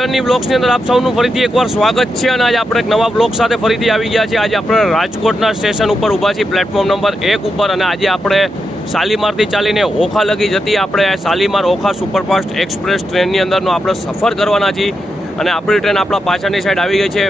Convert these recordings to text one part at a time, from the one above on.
Journey વ્લોગ્સની અંદર આપ સૌનું ફરીથી એકવાર સ્વાગત છે અને આજે આપણે એક નવા વ્લોગ સાથે ફરીથી આવી ગયા છે। આજે આપણે રાજકોટના સ્ટેશન ઉપર ઊભા છીએ, પ્લેટફોર્મ નંબર 1 ઉપર, અને આજે આપણે શાલીમારથી ચાલીને ઓખા લગી જતી આપણે શાલીમાર ઓખા સુપરફાસ્ટ એક્સપ્રેસ ટ્રેનની અંદરનો આપણે સફર કરવાના છીએ। અને આપણી ટ્રેન આપણા પાછળની સાઈડ આવી ગઈ છે,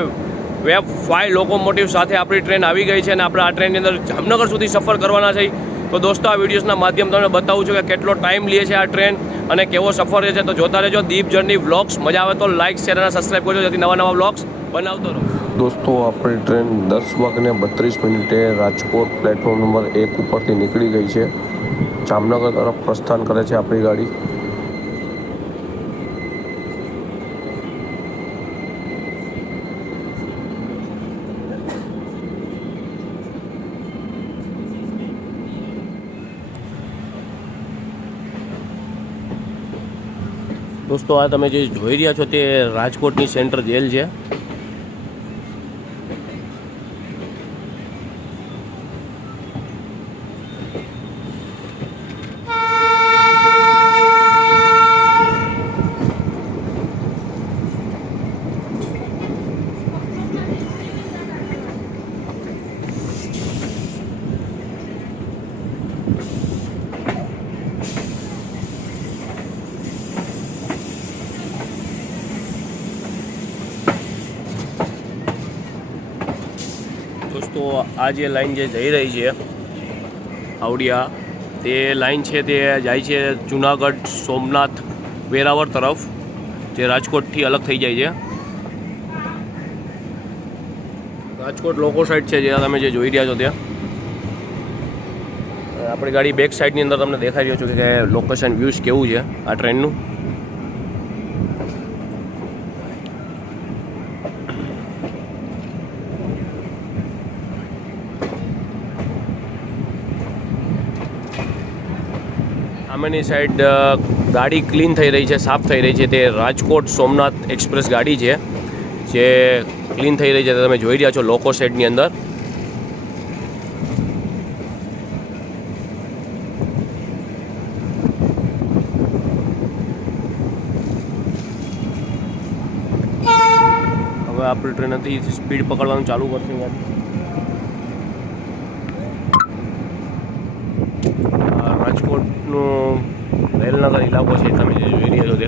વેબ 5 લોકોમોટિવ સાથે આપણી ટ્રેન આવી ગઈ છે અને આપણે આ ટ્રેનની અંદર જામનગર સુધી સફર કરવાના છે। તો દોસ્તો, આ વિડીયોઝના માધ્યમ તમને બતાવું છું કે કેટલો ટાઈમ લે છે આ ટ્રેન અને કેવો સફર છે। તો જોતા રહેજો દીપ જર્ની વ્લોગ્સ। મજા આવે તો લાઇક, શેર અને સબસ્ક્રાઈબ કરજો, જેથી નવા વ્લોગ્સ બનાવતો રહો। દોસ્તો, આપણી ટ્રેન 10:32 રાજકોટ પ્લેટફોર્મ નંબર 1 ઉપરથી નીકળી ગઈ છે। જામનગર તરફ પ્રસ્થાન કરે છે આપણી ગાડી। દોસ્તો, આ તમે જે જોઈ રહ્યા છો તે રાજકોટની સેન્ટ્રલ જેલ છે। દોસ્તો, આ જે લાઈન જે જઈ રહી છે આવડિયા, તે લાઈન છે તે જાય છે જુનાગઢ, સોમનાથ, વેરાવળ તરફ, જે રાજકોટથી અલગ થઈ જાય છે। રાજકોટ લોકો સાઈડ છે જે તમે જે જોઈ રહ્યા છો ત્યાં। આપણી ગાડી બેક સાઈડની અંદર તમને દેખાઈ રહ્યો છો કે લોકેશન વ્યૂઝ કેવું છે આ ટ્રેનનું। સામેની સાઈડ ગાડી ક્લીન થઈ રહી છે, સાફ થઈ રહી છે। તે રાજકોટ સોમનાથ એક્સપ્રેસ ગાડી છે જે ક્લીન થઈ રહી છે, તમે જોઈ રહ્યા છો લોકો સાઈડની અંદર। હવે આપણી ટ્રેન હતી સ્પીડ પકડવાનું ચાલુ કરશે ગાડી। રાજકોટનો રેલનગર ઇલાકો છે, તમે જે જોઈ રહ્યા છો તે।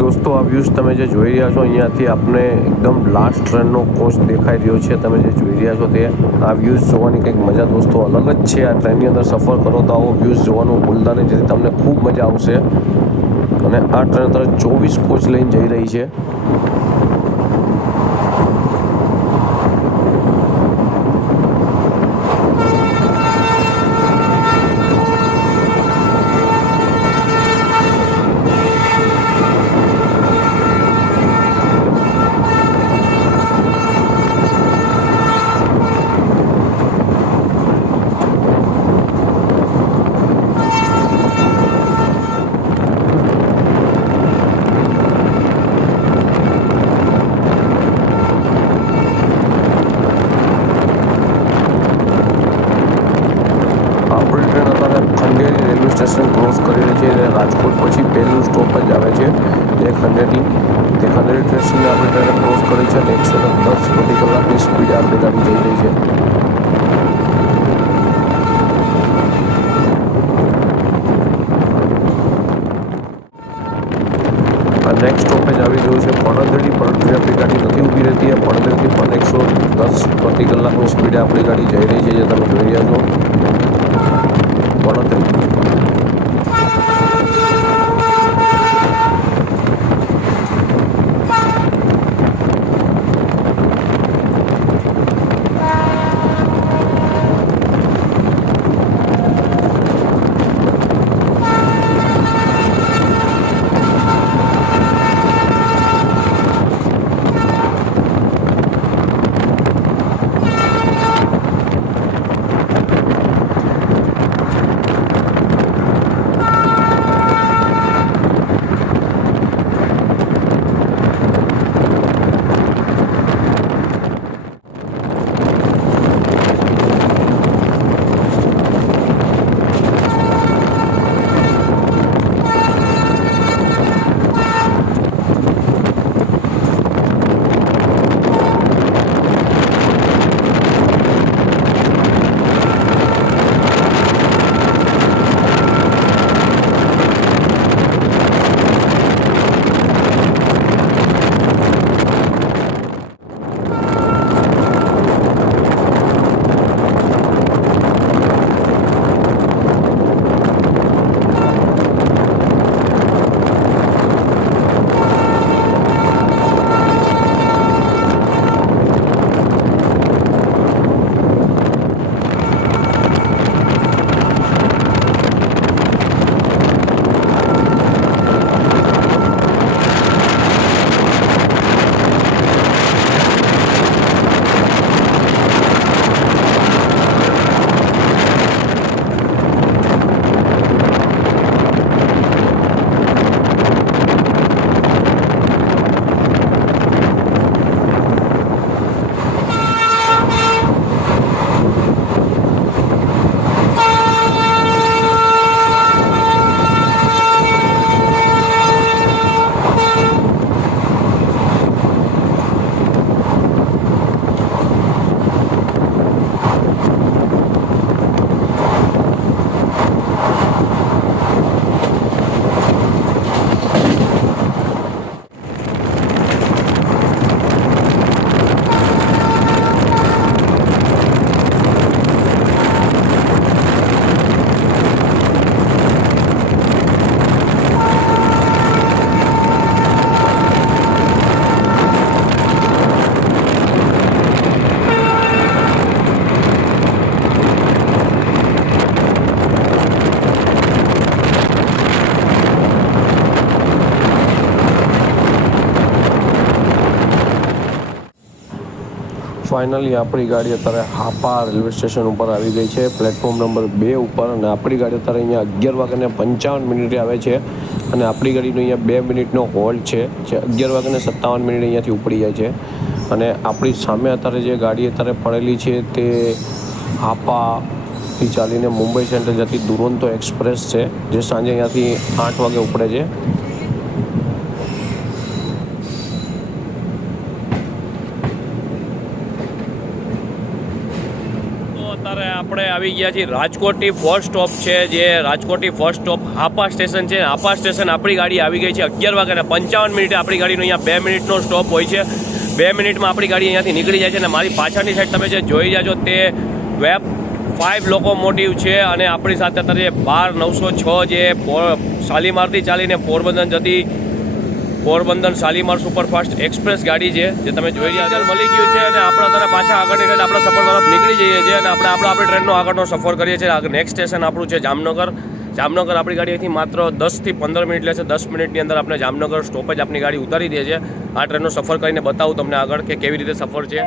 દોસ્તો, આ વ્યૂઝ તમે જે જોઈ રહ્યા છો અહીંયાથી આપણે એકદમ લાસ્ટ ટ્રેનનો કોચ દેખાઈ રહ્યો છે। તમે જે જોઈ રહ્યા છો તે આ વ્યૂઝ જોવાની કંઈક મજા દોસ્તો અલગ જ છે। આ ટ્રેનની અંદર સફર કરો તો આવો વ્યૂઝ જોવાનું ભૂલતા નહીં, જેથી તમને ખૂબ મજા આવશે। અને આ ટ્રેન અત્યારે 24 કોચ લઈને જઈ રહી છે. આપણી ટ્રેન અત્યારે ખંડેરી રેલવે સ્ટેશન ક્રોસ કરી રહી છે અને રાજકોટ પછી પહેલું સ્ટોપ જ આવે છે જે ખંડેરી. તે ખંડેરી સ્ટેશનને આપણી ટ્રેને ક્રોસ કરી છે અને 110 પ્રતિ કલાકની સ્પીડે આપણી ગાડી જઈ રહી છે. આ નેક્સ્ટ સ્ટોપેજ આવી ગયું છે પડદરી. પડદરી આપણી ગાડી નથી ઊભી રહેતી. પડદરીથી પણ 110 પ્રતિ કલાકની સ્પીડે આપણી ગાડી જઈ રહી છે જે તમે જોઈ રહ્યા છો. પડદરી ફાઇનલી આપણી ગાડી અત્યારે હાપા રેલવે સ્ટેશન ઉપર આવી ગઈ છે પ્લેટફોર્મ નંબર 2 ઉપર. અને આપણી ગાડી અત્યારે અહીંયા 11:55 આવે છે અને આપણી ગાડીનો અહીંયા 2 મિનિટનો હોલ્ડ છે જે 11:57 અહીંયાથી ઉપડી જાય છે. અને આપણી સામે અત્યારે જે ગાડી અત્યારે પડેલી છે તે હાપાથી ચાલીને મુંબઈ સેન્ટ્રલ જતી દુરંતો એક્સપ્રેસ છે જે સાંજે અહીંયાથી 8 વાગે ઉપડે છે. અત્યારે આપણે આવી ગયા છીએ રાજકોટની ફર્સ્ટ સ્ટોપ છે જે રાજકોટની ફર્સ્ટ સ્ટોપ હાપા સ્ટેશન છે. હાપા સ્ટેશન આપણી ગાડી આવી ગઈ છે 11:55 આપણી ગાડીનો અહીંયા 2 મિનિટનો સ્ટોપ હોય છે. 2 મિનિટમાં આપણી ગાડી અહીંયાથી નીકળી જાય છે. અને મારી પાછળની સાઈડ તમે જે જોઈ રહ્યા છો તે વેબ 5 લોકોમોટિવ છે અને આપણી સાથે અત્યારે 12906 જે શાલીમારથી ચાલીને પોરબંદર શાલીમાર સુપરફાસ્ટ એક્સપ્રેસ ગાડી છે જે તમે જોઈ રહ્યા છો મળી ગયું છે અને આપણા તરફ પાછા આગળની સાઈડ આપણા સફર તરફ નીકળી જઈએ છીએ અને આપણી ટ્રેનનો આગળનો સફર કરીએ છીએ. નેક્સ્ટ સ્ટેશન આપણું છે જામનગર. આપણી ગાડી અહીંથી માત્ર 10 થી 15 મિનિટ લેશે. 10 મિનિટની અંદર આપણે જામનગર સ્ટોપેજ આપણી ગાડી ઉતારી દે છે. આ ટ્રેનનો સફર કરીને બતાવું તમને આગળ કે કેવી રીતે સફર છે.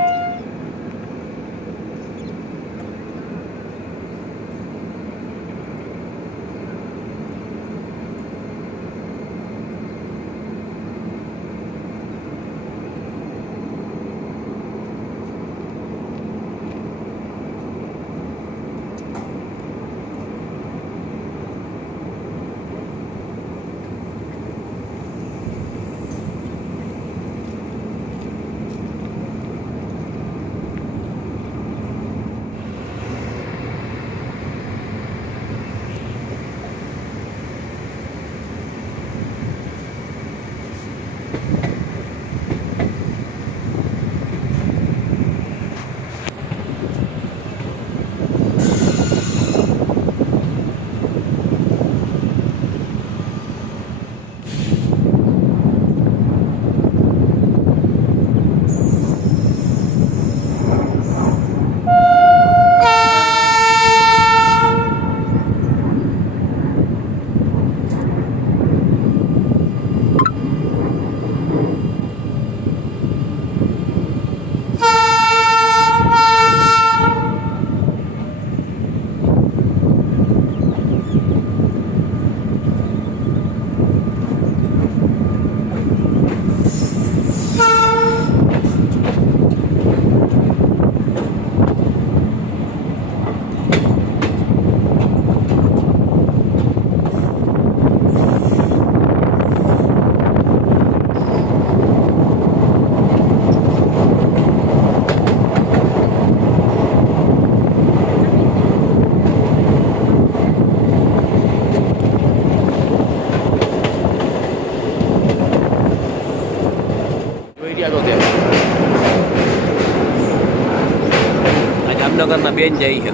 જામનગરના બેન જાય છે.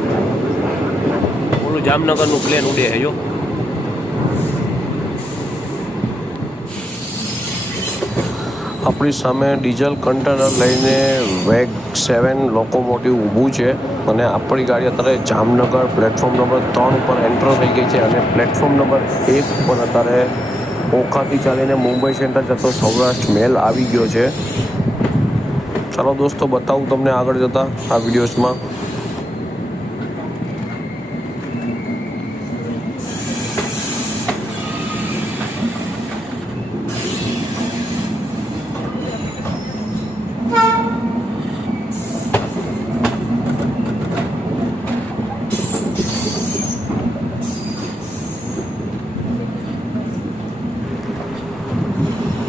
ઓલું જામનગરનું પ્લેન ઉડે છે જો. આપણી સામે ડીઝલ કન્ટેનર લઈને વેગ 7 લોકોમોટિવ ઊભું છે અને આપણી ગાડી અત્યારે જામનગર પ્લેટફોર્મ નંબર 3 ઉપર એન્ટર થઈ ગઈ છે અને પ્લેટફોર્મ નંબર 1 ઉપર અત્યારે ઓખાથી ચાલીને મુંબઈ સેન્ટ્રલ જતો સૌરાષ્ટ્ર મેલ આવી ગયો છે. ચાલો દોસ્તો બતાવું તમને આગળ જતા આ વિડીયોઝમાં.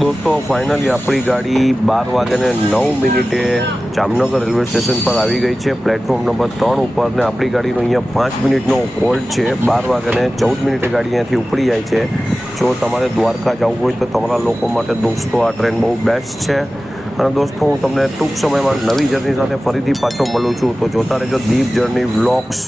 દોસ્તો ફાઇનલી આપણી ગાડી 12:09 જામનગર રેલવે સ્ટેશન પર આવી ગઈ છે પ્લેટફોર્મ નંબર 3 ઉપર ને આપણી ગાડીનો અહીંયા 5 મિનિટનો હોલ્ડ છે. 12:14 ગાડી અહીંયાથી ઉપડી જાય છે. જો તમારે દ્વારકા જવું હોય તો તમારા લોકો માટે દોસ્તો આ ટ્રેન બહુ બેસ્ટ છે. અને દોસ્તો હું તમને ટૂંક સમયમાં નવી જર્ની સાથે ફરીથી પાછો મળું છું. તો જોતા રહેજો દીપ જર્ની વ્લોગ્સ.